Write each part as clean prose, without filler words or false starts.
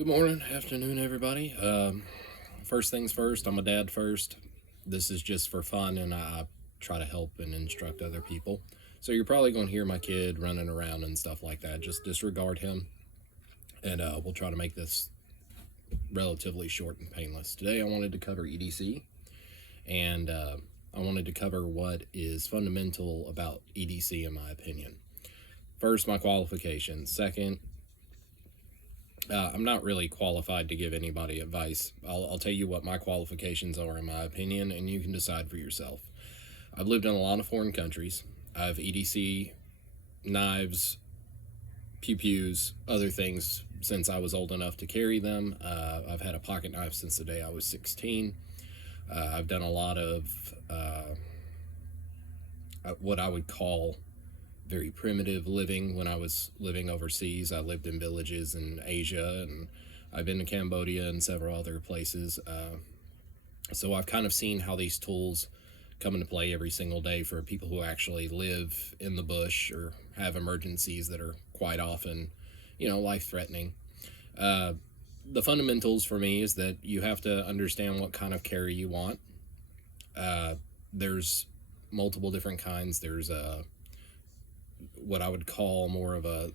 Good morning, afternoon, everybody. First things first, I'm a dad first. This is just for fun, and I try to help and instruct other people. So you're probably going to hear my kid running around and stuff like that. Just disregard him, and we'll try to make this relatively short and painless. Today, I wanted to cover EDC, and I wanted to cover what is fundamental about EDC, in my opinion. First, my qualifications. Second, I'm not really qualified to give anybody advice. I'll tell you what my qualifications are, in my opinion, and you can decide for yourself. I've lived in a lot of foreign countries. I have EDC, knives, pew-pews, other things since I was old enough to carry them. I've had a pocket knife since the day I was 16. I've done a lot of what I would call very primitive living when I was living overseas. I lived in villages in Asia, and I've been to Cambodia and several other places. So I've kind of seen how these tools come into play every single day for people who actually live in the bush or have emergencies that are quite often, life-threatening. The fundamentals for me is that you have to understand what kind of carry you want. There's multiple different kinds. There's what I would call more of a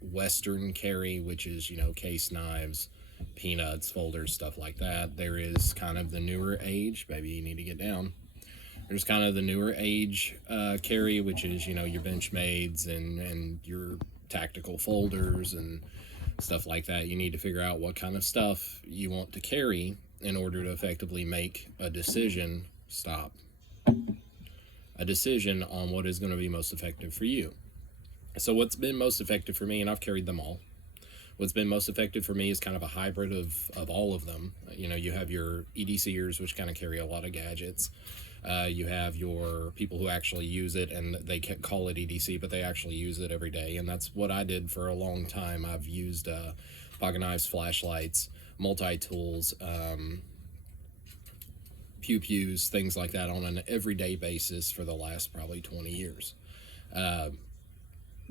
Western carry, which is, case knives, peanuts, folders, stuff like that. There is kind of the newer age, maybe you need to get down. There's kind of the newer age carry, which is, your Benchmades and your tactical folders and stuff like that. You need to figure out what kind of stuff you want to carry in order to effectively make a decision. A decision on what is going to be most effective for you. So what's been most effective for me, and I've carried them all, what's been most effective for me is kind of a hybrid of all of them. You have your EDCers, which kind of carry a lot of gadgets. You have your people who actually use it, and they call it EDC, but they actually use it every day, and that's what I did for a long time. I've used pocket knives, flashlights, multi-tools, pew-pews, things like that on an everyday basis for the last probably 20 years.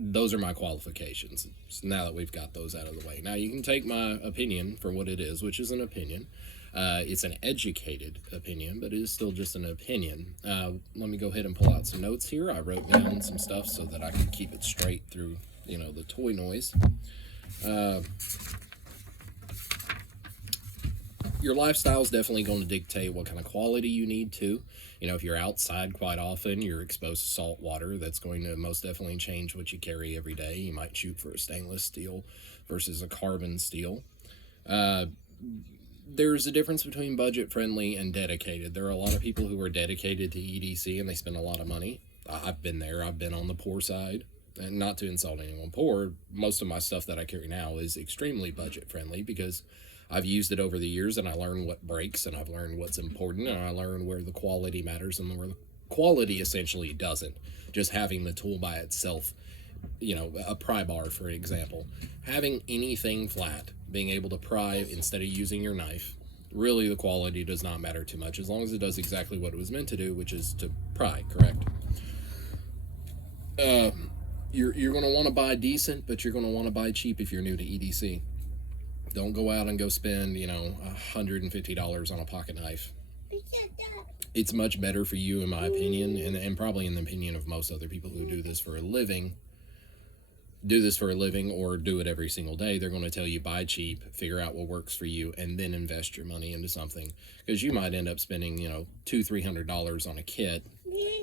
Those are my qualifications. So now that we've got those out of the way, now you can take my opinion for what it is, which is an opinion. It's an educated opinion, but it is still just an opinion. Let me go ahead and pull out some notes here. I wrote down some stuff so that I can keep it straight through, the toy noise. Your lifestyle is definitely going to dictate what kind of quality you need to. If you're outside quite often, you're exposed to salt water. That's going to most definitely change what you carry every day. You might shoot for a stainless steel versus a carbon steel. There's a difference between budget friendly and dedicated. There are a lot of people who are dedicated to EDC and they spend a lot of money. I've been there. I've been on the poor side. And not to insult anyone poor, most of my stuff that I carry now is extremely budget friendly because I've used it over the years and I learned what breaks and I've learned what's important and I learned where the quality matters and where the quality essentially doesn't. Just having the tool by itself, a pry bar, for example. Having anything flat, being able to pry instead of using your knife, really the quality does not matter too much as long as it does exactly what it was meant to do, which is to pry, correct? You're going to want to buy decent, but you're going to want to buy cheap if you're new to EDC. Don't go out and go spend, $150 on a pocket knife. It's much better for you, in my opinion, and probably in the opinion of most other people who do this for a living, or do it every single day. They're going to tell you buy cheap, figure out what works for you, and then invest your money into something. Because you might end up spending, $200-300 on a kit,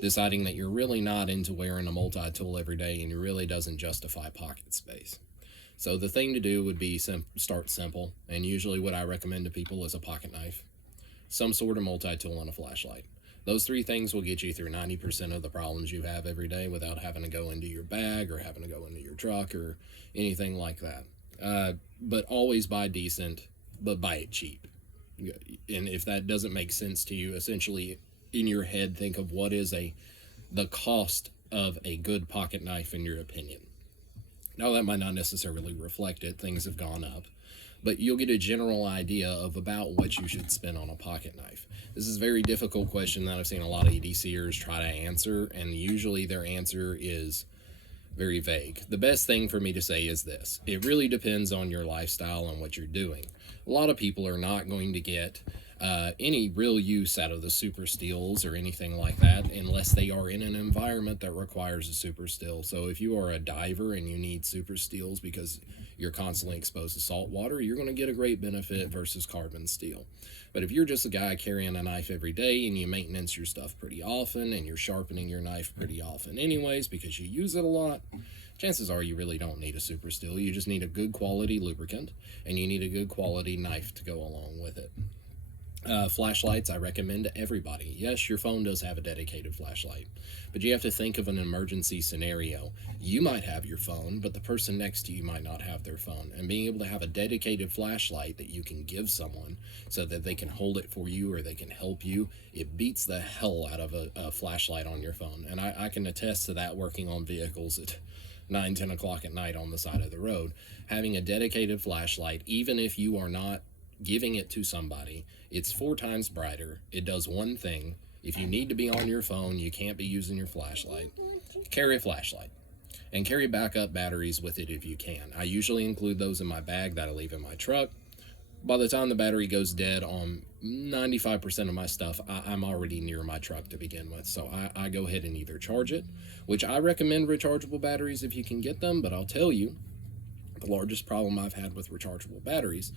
deciding that you're really not into wearing a multi-tool every day and it really doesn't justify pocket space. So the thing to do would be start simple, and usually what I recommend to people is a pocket knife, some sort of multi-tool, and a flashlight. Those three things will get you through 90% of the problems you have every day without having to go into your bag or having to go into your truck or anything like that. But always buy decent, but buy it cheap. And if that doesn't make sense to you, essentially in your head, think of what is the cost of a good pocket knife in your opinion. Now, that might not necessarily reflect it. Things have gone up. But you'll get a general idea of about what you should spend on a pocket knife. This is a very difficult question that I've seen a lot of EDCers try to answer, and usually their answer is very vague. The best thing for me to say is this: it really depends on your lifestyle and what you're doing. A lot of people are not going to get any real use out of the super stills or anything like that unless they are in an environment that requires a super still. So if you are a diver and you need super stills because you're constantly exposed to salt water, you're going to get a great benefit versus carbon steel. But if you're just a guy carrying a knife every day and you maintenance your stuff pretty often and you're sharpening your knife pretty often anyways because you use it a lot, chances are you really don't need a super still. You just need a good quality lubricant and you need a good quality knife to go along with it. Flashlights I recommend to everybody. Yes, your phone does have a dedicated flashlight, but you have to think of an emergency scenario. You might have your phone, but the person next to you might not have their phone. And being able to have a dedicated flashlight that you can give someone so that they can hold it for you or they can help you, it beats the hell out of a flashlight on your phone. And I can attest to that working on vehicles at 9-10 o'clock at night on the side of the road. Having a dedicated flashlight, even if you are not giving it to somebody, it's 4 times brighter. It does one thing. If you need to be on your phone, you can't be using your flashlight, carry a flashlight and carry backup batteries with it if you can. I usually include those in my bag that I leave in my truck. By the time the battery goes dead on 95% of my stuff, I'm already near my truck to begin with. So I go ahead and either charge it, which I recommend rechargeable batteries if you can get them, but I'll tell you, the largest problem I've had with rechargeable batteries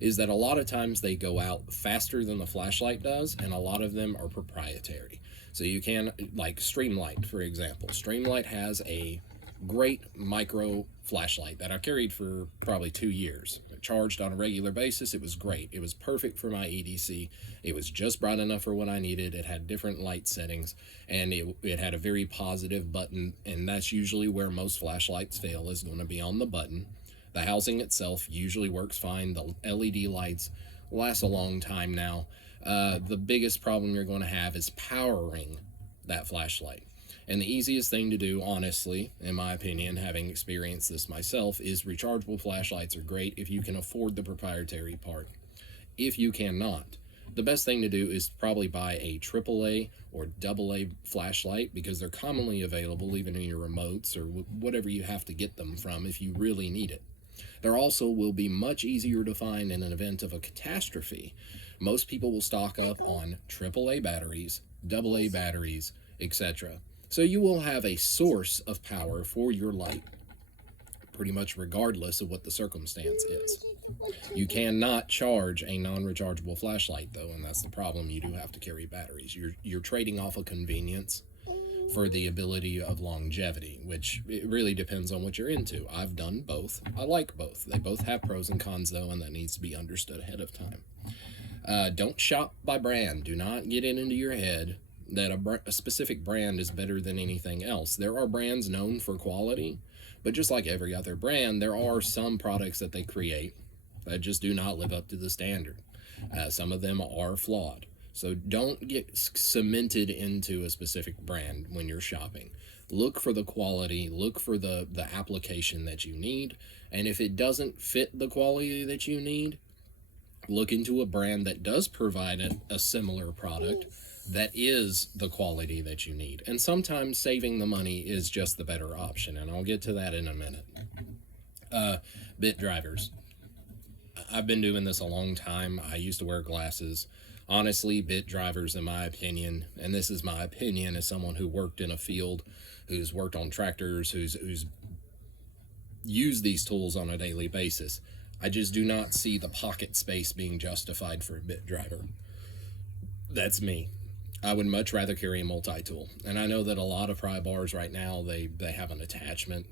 is that a lot of times they go out faster than the flashlight does, and a lot of them are proprietary. So you can, like Streamlight, for example. Streamlight has a great micro flashlight that I carried for probably 2 years. It charged on a regular basis. It was great. It was perfect for my EDC. It was just bright enough for what I needed. It had different light settings, and it had a very positive button, and that's usually where most flashlights fail, is going to be on the button. The housing itself usually works fine. The LED lights last a long time now. The biggest problem you're going to have is powering that flashlight. And the easiest thing to do, honestly, in my opinion, having experienced this myself, is rechargeable flashlights are great if you can afford the proprietary part. If you cannot, the best thing to do is probably buy a AAA or AA flashlight, because they're commonly available even in your remotes or whatever you have to get them from if you really need it. There also will be much easier to find in an event of a catastrophe. Most people will stock up on AAA batteries, AA batteries, etc. So you will have a source of power for your light, pretty much regardless of what the circumstance is. You cannot charge a non-rechargeable flashlight, though, and that's the problem. You do have to carry batteries. You're trading off of convenience for the ability of longevity, which it really depends on what you're into. I've done both. I like both. They both have pros and cons, though, and that needs to be understood ahead of time. Don't shop by brand. Do not get it into your head that a specific brand is better than anything else. There are brands known for quality, but just like every other brand, there are some products that they create that just do not live up to the standard. Some of them are flawed. So don't get cemented into a specific brand when you're shopping. Look for the quality, look for the application that you need, and if it doesn't fit the quality that you need, look into a brand that does provide a similar product that is the quality that you need. And sometimes saving the money is just the better option, and I'll get to that in a minute. Bit drivers. I've been doing this a long time. I used to wear glasses. Honestly, bit drivers, in my opinion, and this is my opinion as someone who worked in a field, who's worked on tractors, who's used these tools on a daily basis, I just do not see the pocket space being justified for a bit driver. That's me. I would much rather carry a multi-tool. And I know that a lot of pry bars right now, they have an attachment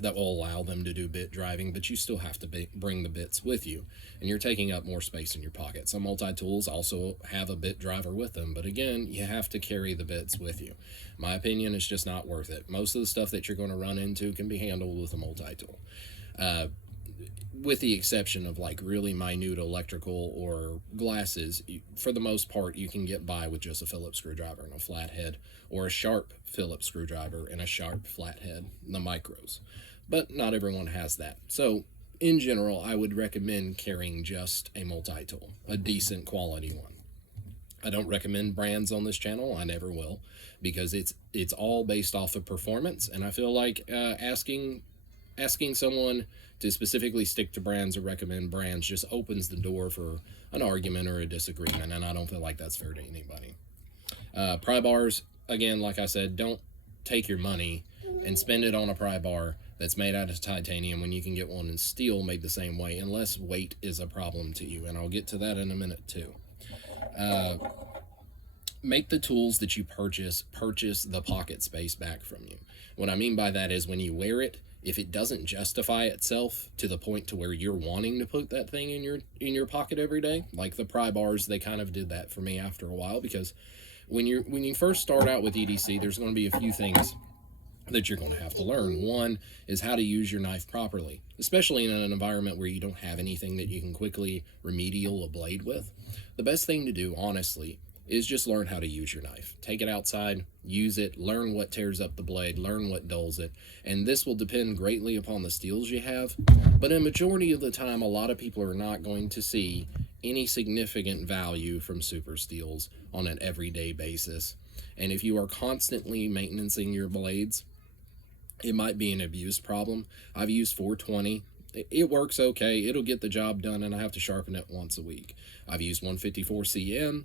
that will allow them to do bit driving, but you still have to bring the bits with you, and you're taking up more space in your pocket. Some multi-tools also have a bit driver with them, but again, you have to carry the bits with you. My opinion, is just not worth it. Most of the stuff that you're going to run into can be handled with a multi-tool. With the exception of like really minute electrical or glasses, for the most part, you can get by with just a Phillips screwdriver and a flathead, or a sharp Phillips screwdriver and a sharp flathead, the micros. But not everyone has that. So in general, I would recommend carrying just a multi-tool, a decent quality one. I don't recommend brands on this channel. I never will, because it's all based off of performance, and I feel like asking someone to specifically stick to brands or recommend brands just opens the door for an argument or a disagreement, and I don't feel like that's fair to anybody. Pry bars, again, like I said, don't take your money and spend it on a pry bar that's made out of titanium when you can get one in steel made the same way, unless weight is a problem to you, and I'll get to that in a minute too. Make the tools that you purchase the pocket space back from you. What I mean by that is, when you wear it, if it doesn't justify itself to the point to where you're wanting to put that thing in your pocket every day, like the pry bars, they kind of did that for me after a while, because when you first start out with EDC, there's going to be a few things that you're going to have to learn. One is how to use your knife properly, especially in an environment where you don't have anything that you can quickly remedial a blade with. The best thing to do, honestly, is just learn how to use your knife. Take it outside, use it, learn what tears up the blade, learn what dulls it, and this will depend greatly upon the steels you have. But a majority of the time, a lot of people are not going to see any significant value from super steels on an everyday basis. And if you are constantly maintaining your blades, it might be an abuse problem. I've used 420. It works okay. It'll get the job done, and I have to sharpen it once a week. I've used 154 CM.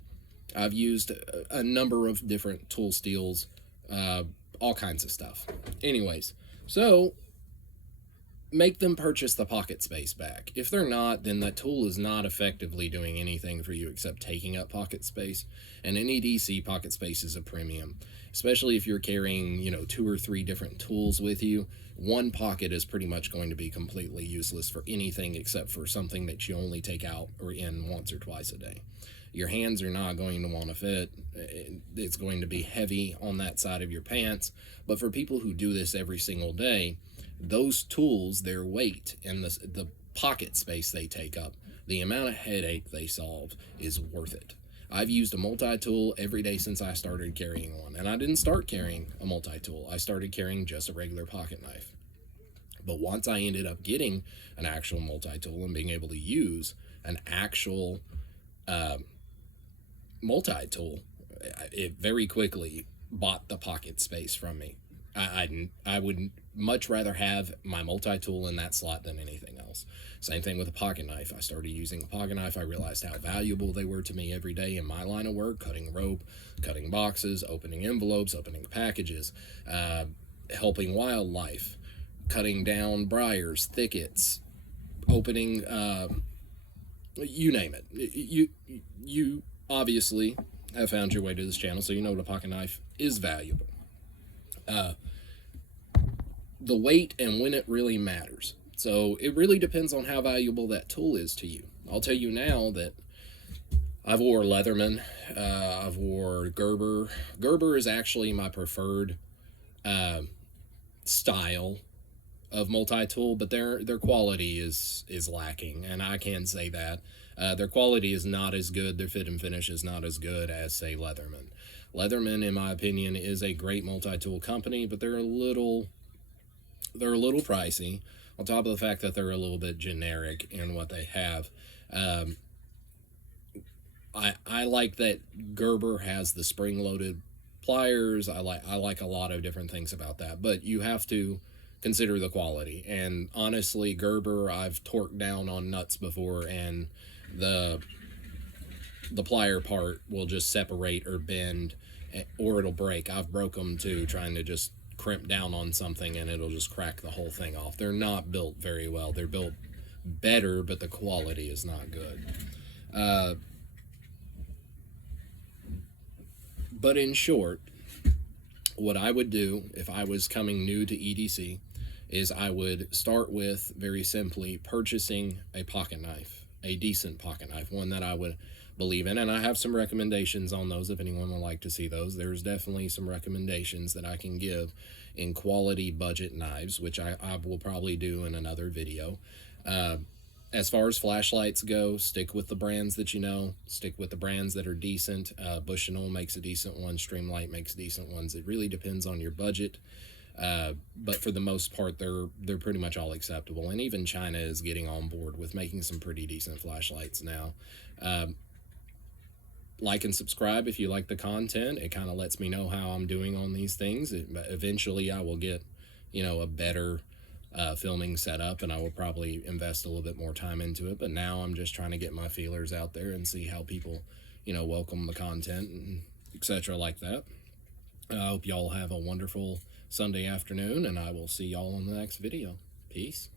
I've used a number of different tool steels, all kinds of stuff. Anyways, so make them purchase the pocket space back. If they're not, then that tool is not effectively doing anything for you except taking up pocket space. And in EDC, pocket space is a premium, especially if you're carrying, 2 or 3 different tools with you. One pocket is pretty much going to be completely useless for anything except for something that you only take out or in once or twice a day. Your hands are not going to want to fit. It's going to be heavy on that side of your pants. But for people who do this every single day, those tools, their weight, and the pocket space they take up, the amount of headache they solve is worth it. I've used a multi-tool every day since I started carrying one. And I didn't start carrying a multi-tool. I started carrying just a regular pocket knife. But once I ended up getting an actual multi-tool and being able to use an actual multi-tool, it very quickly bought the pocket space from me. I would much rather have my multi-tool in that slot than anything else. Same thing with a pocket knife. I started using a pocket knife. I realized how valuable they were to me every day in my line of work, cutting rope, cutting boxes, opening envelopes, opening packages, helping wildlife, cutting down briars, thickets, opening, you name it. You obviously have found your way to this channel, so you know what a pocket knife is valuable. The weight and when it really matters. So it really depends on how valuable that tool is to you. I'll tell you now that I've wore Leatherman, I've wore Gerber. Gerber is actually my preferred style of multi-tool, but their quality is lacking, and I can say that. Their quality is not as good, their fit and finish is not as good as, say, Leatherman. Leatherman, in my opinion, is a great multi-tool company, but they're a little pricey, on top of the fact that they're a little bit generic in what they have. I like that Gerber has the spring-loaded pliers. I like a lot of different things about that, but you have to consider the quality. And honestly, Gerber, I've torqued down on nuts before, and the plier part will just separate or bend, or it'll break. I've broke them too, trying to just crimp down on something, and it'll just crack the whole thing off. They're not built very well. They're built better, but the quality is not good. But in short, what I would do if I was coming new to EDC is I would start with, very simply, purchasing a pocket knife, a decent pocket knife, one that I would believe in. And I have some recommendations on those if anyone would like to see those. There's definitely some recommendations that I can give in quality budget knives, which I will probably do in another video. As far as flashlights go, stick with the brands that you know. Stick with the brands that are decent. Bushnell makes a decent one. Streamlight makes decent ones. It really depends on your budget. But for the most part, they're pretty much all acceptable. And even China is getting on board with making some pretty decent flashlights now. like and subscribe if you like the content. It kind of lets me know how I'm doing on these things. Eventually I will get, a better filming setup, and I will probably invest a little bit more time into it. But now I'm just trying to get my feelers out there and see how people, welcome the content and etc. like that. I hope y'all have a wonderful Sunday afternoon, and I will see y'all in the next video. Peace.